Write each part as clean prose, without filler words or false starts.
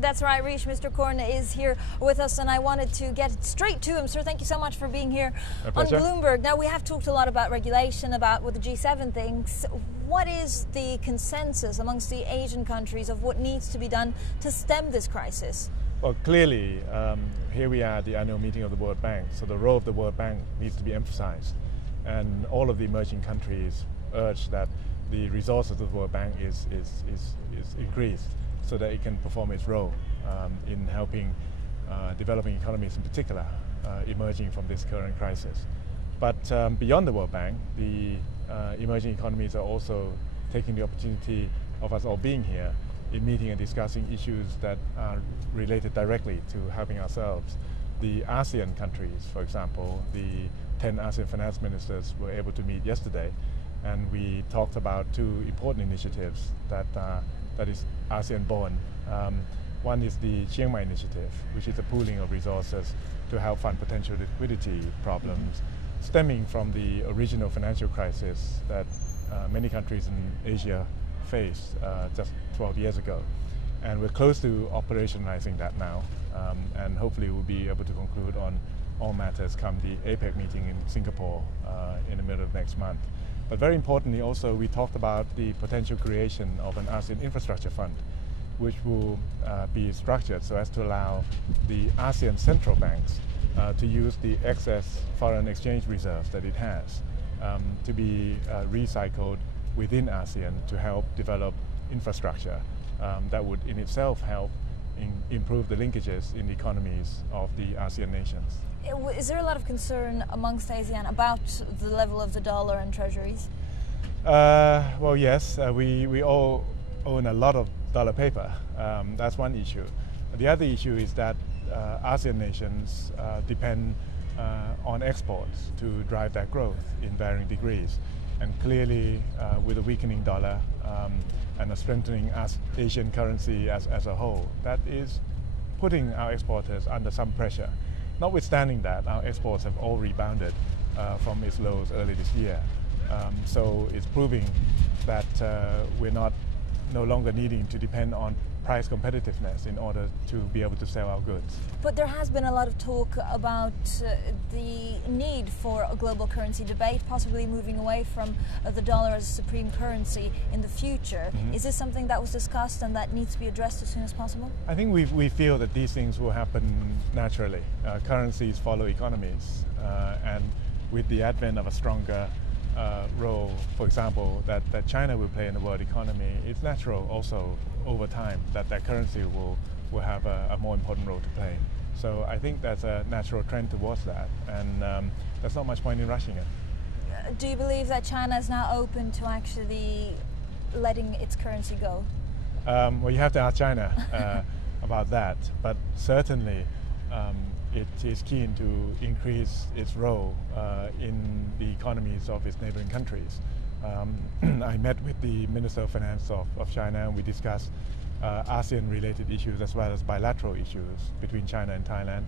That's right, Rish. Mr. Korn is here with us, and I wanted to get straight to him. Sir, thank you so much for being here on Bloomberg. Now, we have talked a lot about regulation, about what the G7 thinks. What is the consensus amongst the Asian countries of what needs to be done to stem this crisis? Well, clearly, here we are at the annual meeting of the World Bank, so the role of the World Bank needs to be emphasized. And all of the emerging countries urge that the resources of the World Bank is increased so that it can perform its role in helping developing economies in particular emerging from this current crisis. But beyond the World Bank, the emerging economies are also taking the opportunity of us all being here in meeting and discussing issues that are related directly to helping ourselves. The ASEAN countries, for example, the 10 ASEAN finance ministers were able to meet yesterday, and we talked about two important initiatives that is ASEAN born. One is the Chiang Mai initiative, which is a pooling of resources to help fund potential liquidity problems stemming from the original financial crisis that many countries in Asia faced just 12 years ago. And we're close to operationalizing that now, and hopefully we'll be able to conclude on all matters come the APEC meeting in Singapore in the middle of next month. But very importantly also, we talked about the potential creation of an ASEAN infrastructure fund, which will be structured so as to allow the ASEAN central banks to use the excess foreign exchange reserves that it has to be recycled within ASEAN to help develop infrastructure that would in itself help improve the linkages in the economies of the ASEAN nations. Is there a lot of concern amongst ASEAN about the level of the dollar and treasuries? Well, yes, we all own a lot of dollar paper. That's one issue. The other issue is that ASEAN nations depend on exports to drive that growth in varying degrees. And clearly, with a weakening dollar and a strengthening Asian currency as a whole, that is putting our exporters under some pressure. Notwithstanding that, our exports have all rebounded from its lows early this year. So it's proving that we're no longer needing to depend on price competitiveness in order to be able to sell our goods. But there has been a lot of talk about the need for a global currency debate, possibly moving away from the dollar as a supreme currency in the future. Is this something that was discussed and that needs to be addressed as soon as possible? I think we feel that these things will happen naturally. Currencies follow economies, and with the advent of a stronger role, for example, that China will play in the world economy, it's natural also over time that currency will have a more important role to play. So I think that's a natural trend towards that, and there's not much point in rushing it. Do you believe that China is now open to actually letting its currency go? Well, you have to ask China about that, but certainly it is keen to increase its role in the economies of its neighboring countries. I met with the Minister of Finance of China, and we discussed ASEAN-related issues as well as bilateral issues between China and Thailand.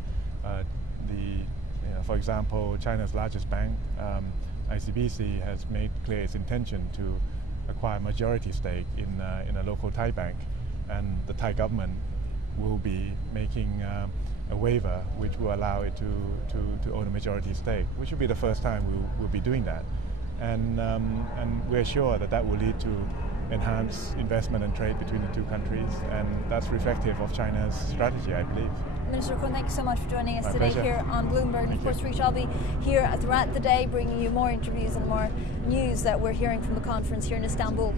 For example, China's largest bank, ICBC, has made clear its intention to acquire a majority stake in a local Thai bank, and the Thai government will be making a waiver which will allow it to own a majority stake, which will be the first time we'll be doing that. And we're sure that will lead to enhanced investment and trade between the two countries, and that's reflective of China's strategy, I believe. Minister Korn, thank you so much for joining us My today pleasure. here on Bloomberg. And of course, Rish, I'll be here throughout the day bringing you more interviews and more news that we're hearing from the conference here in Istanbul.